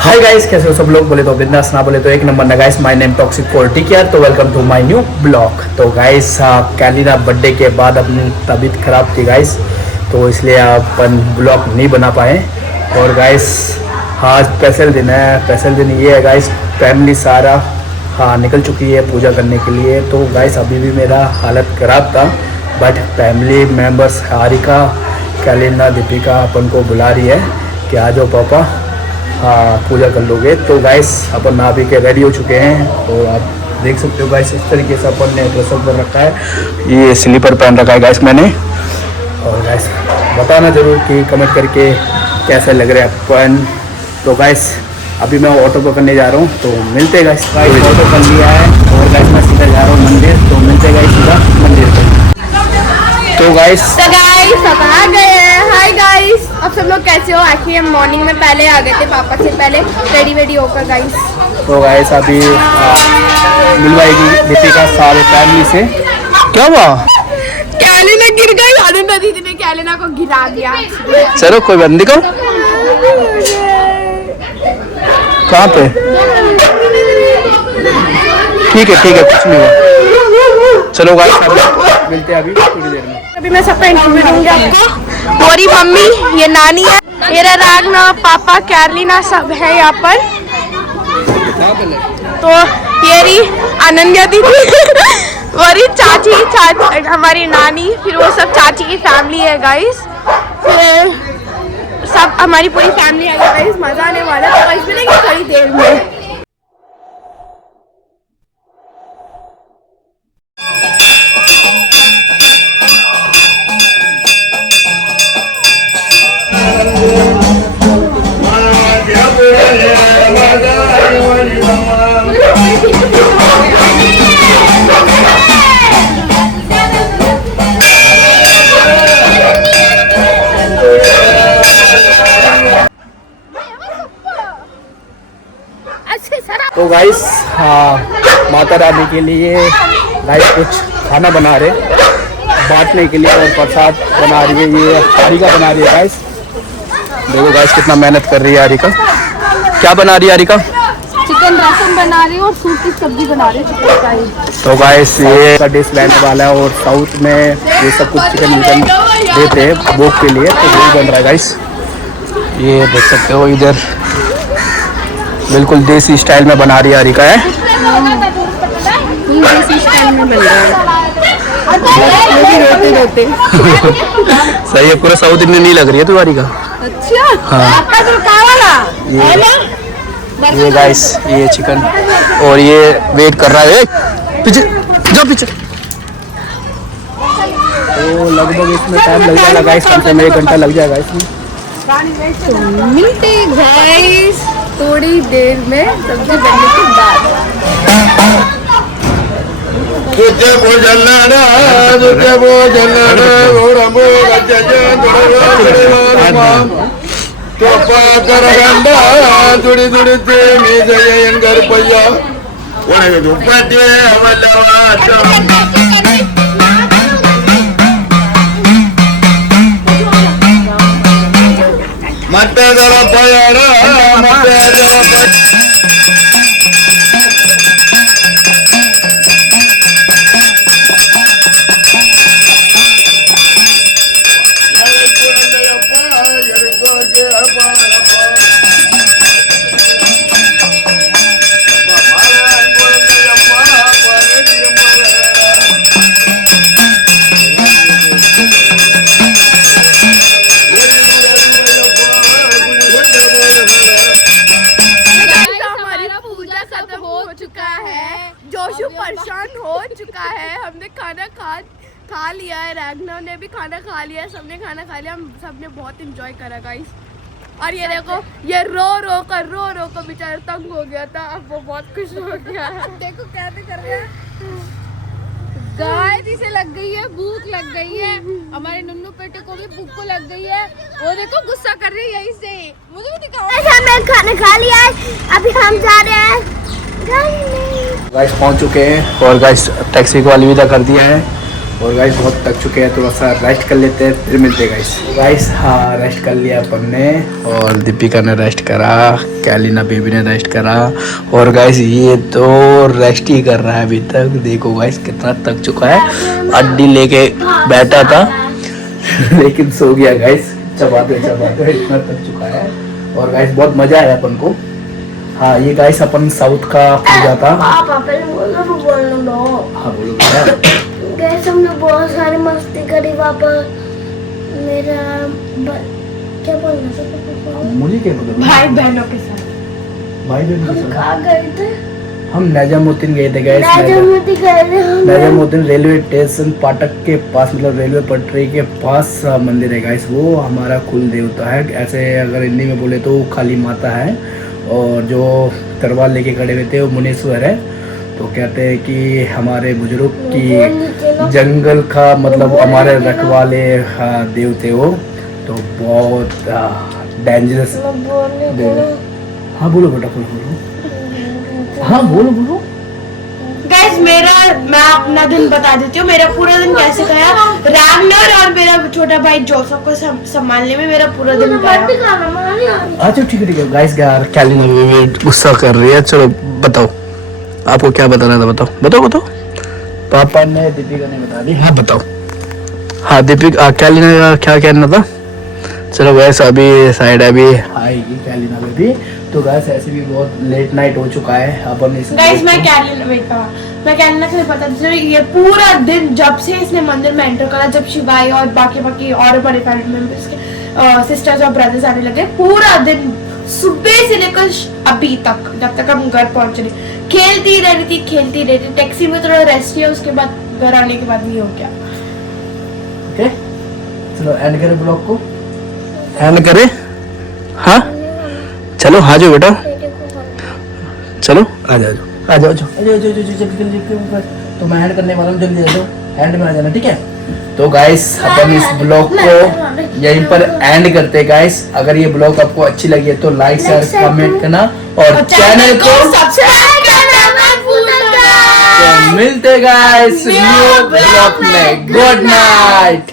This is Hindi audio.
हाय गाइस, कैसे हो सब लोग? बोले तो बिंदास, ना बोले तो एक नंबर ना guys. My name toxic forty care. तो welcome to my new blog. तो गाइस कैलिना बर्थडे के बाद अपनी तबीयत खराब थी गाइस, तो इसलिए अपन ब्लॉग नहीं बना पाए। और गाइस आज स्पेशल दिन है। स्पेशल दिन ये है गाइस, फैमिली सारा निकल चुकी है पूजा करने के लिए। तो गाइस अभी भी मेरा हालत ख़राब था, but family members Harika, कैलिना, Deepika अपन को बुला रही है कि आ जाओ पापा, पूजा कर लोगे। तो गाइस अपन अभी के रेडी हो चुके हैं और आप देख सकते हो गाइस इस तरीके से अपन ने ड्रेसअप कर रखा है। ये स्लीपर पहन रखा है गाइस मैंने। और गाइस बताना ज़रूर कि कमेंट करके कैसे लग रहे हैं अपन। तो गाइस अभी मैं ऑटो पकड़ने जा रहा हूँ, तो मिलते हैं गाइस। ऑटो कर लिया है और गाइस मैं सीधा जा रहा हूँ मंदिर, तो मिलते हैं गाइस सीधा मंदिर पर। तो गाइस सब आ गए हैं। हाय गाइस, अब सब लोग कैसे हो? एक्चुअली हम मॉर्निंग में पहले आ गए थे, पापा से पहले रेडी वेडी होकर गाइस। तो गाइस अभी मिलवाएगी दीपिका सारे फैमिली से। क्या हुआ? कैलिना गिर गई। आनंद दीदी ने कैलिना को गिरा दिया। चलो कोई बात नहीं, दिखाओ कहाँ पे। ठीक है कुछ नहीं हुआ। चलो गाइस मिलते हैं अभी थोड़ी देर में। अभी मैं सबका इंटरव्यू दूंगी आपको। हमारी मम्मी, ये नानी है, मेरा रागना, पापा, कैलिना सब है यहाँ पर। तो ये रही अनन्या दीदी हमारी चाची, हमारी नानी, फिर वो सब चाची की फैमिली है गाइस। फिर सब हमारी पूरी फैमिली है गाइस। मजा आने वाला है। तो गाइस मिलेंगे थोड़ी देर में। तो गाइस माता रानी के लिए गाइस कुछ खाना बना रहे बांटने के लिए, और प्रसाद बना रही है। ये हारिका बना रही है गाइस। देखो गाइस कितना मेहनत कर रही है हारिका। क्या बना रही है हारिका? चिकन रसम बना रही है और सूप की सब्जी बना रही है चिकन का ही। तो गाइस ये का डिश रहने वाला है, और साउथ में ये सब कुछ चिकन देते हैं भोग के लिए, तो वही बन रहा है गाइस। ये देख सकते हो इधर बिल्कुल देसी स्टाइल में बना रही है हारिका है। देसी स्टाइल में बन रहा है। रोते सही है, पूरा साउथ इंडियन नहीं लग रही है तू हारिका। अच्छा हाँ ये गाइस ये चिकन, और ये वेट कर रहा है। पीछे जाओ पीछे। तो लगभग इसमें टाइम लग जाएगा गाइस, कम से कम 1 घंटा लग जाएगा इसमें। तो मिलते गाइस थोड़ी देर में सब्जी बनने के बाद। जोशु परेशान हो चुका है। हमने खाना खा लिया है, रैगना ने भी खाना खा लिया है, सबने खाना खा लिया। हम सबने बहुत इंजॉय करा गाइस। और ये देखो, ये रो रो कर बेचारा तंग हो गया था, अब वो बहुत खुश हो गया है। देखो कैसे कर रहे हैं गाइस। इसे लग गई है भूख, लग गई है। हमारे नुन्नू बेटे को भी भूख को लग गई है। वो देखो गुस्सा कर रही है इसे। मुझे भी दिखाओ। हमने खाना खा लिया है, अभी हम जा रहे हैं गाइस पहुंच चुके हैं। और गाइस टैक्सी को अलविदा कर दिया है। और गाइस बहुत थक चुके हैं, थोड़ा सा रेस्ट कर लेते हैं, फिर मिलते हैं गाइस। गाइस हाँ, रेस्ट कर लिया अपन ने, और दीपिका ने रेस्ट करा, कैलिना बेबी ने रेस्ट करा, और गाइस ये तो रेस्ट ही कर रहा है अभी तक। देखो गाइस कितना थक चुका है, अड्डी लेके बैठा था लेकिन सो गया गाइस, चबाते इतना थक चुका है। और गाइस बहुत मजा आया अपन को। हाँ ये गाइस अपन साउथ का पूजा था। हाँ बोलो भैया। गैस हमने बहुत सारी मस्ती करी वहाँ पर। मेरा क्या बोलना था मुझे क्या पता, भाई बहनों के साथ। भाई बहन के हम साथ कहाँ गए थे? हम निजामुद्दीन गए थे गाइस। निजामुद्दीन गए थे हम। निजामुद्दीन रेलवे स्टेशन फाटक के पास, मतलब रेलवे पटरी के पास मंदिर है गाइस। वो हमारा कुल देवता है, ऐसे अगर हिंदी में बोले तो काली माता है, और जो तलवार लेके खड़े हुए थे वो मुनीश्वर है। तो कहते हैं कि हमारे बुजुर्ग की जंगल का मतलब हमारे रखवाले देव थे वो, तो बहुत डेंजरस। हाँ बोलो बेटा, बोलो। हाँ बोलो। गाइस मैं अपना दिन बता देती हूँ। मेरा पूरा दिन कैसे गया, रैगनर और मेरा छोटा भाई जोसेफ को संभालने में मेरा पूरा दिन गया। अच्छा ठीक है गाइस, यार कैलिना गुस्सा कर रही है। चलो बताओ, आपको क्या बताना था, बताओ। पापा ने दीपिका ने बता दी। हाँ बताओ। हाँ दीपिका, कैलिना का क्या कहना था? चलो गैस अभी साइड अभी आएगी कैलिना में भी। तो गैस ऐसे भी बहुत लेट नाइट हो चुका है अपन इस गाइस मैं कैलिना से बता दूं, ये पूरा दिन जब से इसने मंदिर में एंटर करा, जब शिवाई और बाकी और बड़े फैमिली मेंबर्स के सिस्टर्स और ब्रदर्स आने लगे, पूरा दिन सुबह से लेकर अभी तक, जब तक हम घर पहुंचे नहीं, खेलती रहती थी। टैक्सी में थोड़ा रेस्ट किया, उसके बाद घर आने के बाद भी हो गया। ओके चलो एंड करें ब्लॉग को, एंड करें। हाँ चलो आ जाओ बेटा, चलो आ जाओ। तो मैं एंड करने वाला हूँ, जल्दी आ जाओ, एंड में आ जाना ठीक है। तो गाइस अपन इस ब्लॉग को यहीं पर एंड करते हैं गाइस। अगर ये ब्लॉग आपको अच्छी लगी है तो लाइक शेयर कमेंट करना, और चैनल को सब्सक्राइब करना मत भूलना। तो मिलते गाइस न्यू ब्लॉग में। Good night.